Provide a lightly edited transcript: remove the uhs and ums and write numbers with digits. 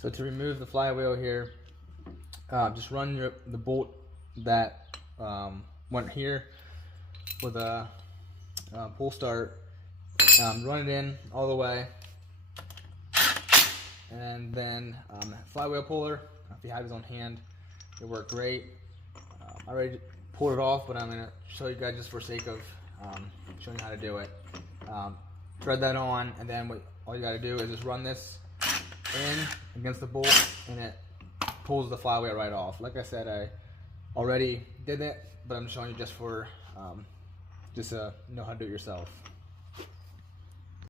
So to remove the flywheel here, just run the bolt that went here with a pull start, run it in all the way, and then flywheel puller, if you have it on hand, it'll work great. I already pulled it off, but I'm going to show you guys just for sake of showing you how to do it. Thread that on, and then all you got to do is just run this in against the bolt, and it pulls the flywheel right off. Like I said, I already did it, but I'm showing you just for just to know how to do it yourself.